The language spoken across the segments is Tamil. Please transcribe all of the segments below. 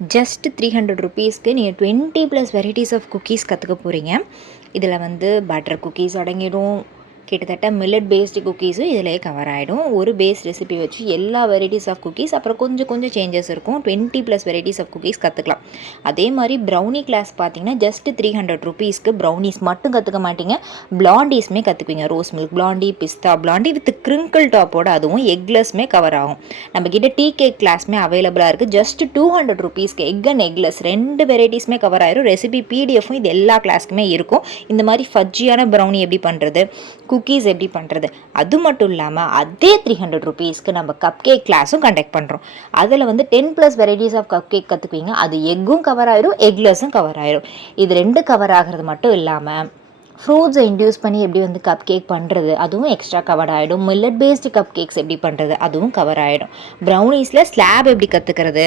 ஜஸ்ட் 300 ருபீஸ்க்கு நீங்கள் 20+ வெரைட்டிஸ் ஆஃப் குக்கீஸ் கற்றுக்க போகிறீங்க. இதில் வந்து பட்டர் குக்கீஸ் அடங்கிடும், கிட்டத்தட்ட மில்லட் பேஸ்டு குக்கீஸும் இதிலே கவர் ஆகிடும். ஒரு பேஸ் ரெசிபி வச்சு எல்லா வெரைட்டிஸ் ஆஃப் குக்கீஸ், அப்புறம் கொஞ்சம் சேஞ்சஸ் இருக்கும். 20+ வெரைட்டிஸ் ஆஃப் குக்கீஸ் கற்றுக்கலாம். அதே மாதிரி ப்ரௌனி கிளாஸ் பார்த்தீங்கன்னா ஜஸ்ட் 300 ருபீஸ்க்கு ப்ரௌனிஸ் மட்டும் கற்றுக்க மாட்டீங்க, பிளாண்டீஸுமே கற்றுக்குவீங்க. ரோஸ் மில்க் பிளாண்டி, பிஸ்தா பிளாண்டி வித் கிரிங்கிள் டாப்போட, அதுவும் எக்லெஸ்மே கவர் ஆகும். நம்மக்கிட்ட டீ கேக் கிளாஸ்மே அவைலபிளாக இருக்குது. ஜஸ்ட் 200 ருபீஸ்க்கு எக் அண்ட் எக்லெஸ் 2 வெரைட்டிஸ்மே கவர் ஆயிரும். ரெசிபி பிடிஎஃப்பும் இது எல்லா கிளாஸ்க்குமே இருக்கும். இந்த மாதிரி ஃபஜ்ஜியான ப்ரௌனி எப்படி பண்ணுறது, குக்கீஸ் எப்படி பண்ணுறது, அது மட்டும் இல்லாமல் அதே 300 ருபீஸ்க்கு நம்ம கப் கேக் கிளாஸும் கண்டக்ட் பண்ணுறோம். அதில் வந்து 10+ வெரைட்டிஸ் ஆஃப் கப் கேக் கற்றுக்குவீங்க. அது எக்கும் கவர் ஆயிரும், எக்லெஸ்ஸும் கவர் ஆயிரும். இது 2 கவர் ஆகிறது மட்டும் இல்லாமல் ஃப்ரூட்ஸை இன்டியூஸ் பண்ணி எப்படி வந்து கப் கேக் பண்ணுறது, அதுவும் எக்ஸ்ட்ரா கவர் ஆகிடும். மில்லட் பேஸ்டு கப் கேக்ஸ் எப்படி பண்ணுறது, அதுவும் கவர் ஆகிடும். ப்ரௌனிஸில் ஸ்லாப் எப்படி கற்றுக்கிறது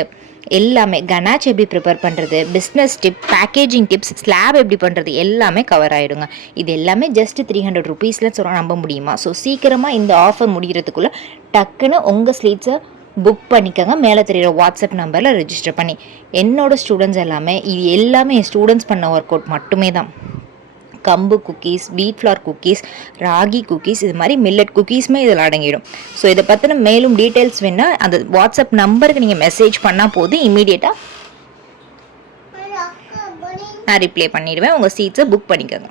எல்லாமே, கனாச் எப்படி ப்ரிப்பேர் பண்ணுறது, பிஸ்னஸ் டிப், பேக்கேஜிங் டிப்ஸ், ஸ்லாப் எப்படி பண்ணுறது எல்லாமே கவர் ஆகிடுங்க. இது எல்லாமே ஜஸ்ட் 300 ருபீஸில் சொல்ல நம்ப முடியுமா? ஸோ சீக்கிரமாக இந்த ஆஃபர் முடிகிறதுக்குள்ளே டக்குன்னு உங்கள் ஸ்வீட்ஸை புக் பண்ணிக்கோங்க. மேலே தெரியுற வாட்ஸ்அப் நம்பரில் ரெஜிஸ்டர் பண்ணி. என்னோடய ஸ்டூடெண்ட்ஸ் எல்லாமே இது எல்லாமே என் ஸ்டூடெண்ட்ஸ் பண்ண ஒர்க் அவுட் மட்டுமே தான். கம்பு குக்கீஸ், வீட் ஃப்ளார் குக்கீஸ், ராகி குக்கீஸ், இது மாதிரி மில்லட் குக்கீஸுமே இதில் அடங்கிடும். ஸோ இதை பற்றின மேலும் டீட்டெயில்ஸ் வேணால் அந்த வாட்ஸ்அப் நம்பருக்கு நீங்கள் மெசேஜ் பண்ணால் போதும், இமீடியட்டாக நான் ரிப்ளை பண்ணிடுவேன். உங்கள் சீட்ஸை புக் பண்ணிக்கோங்க.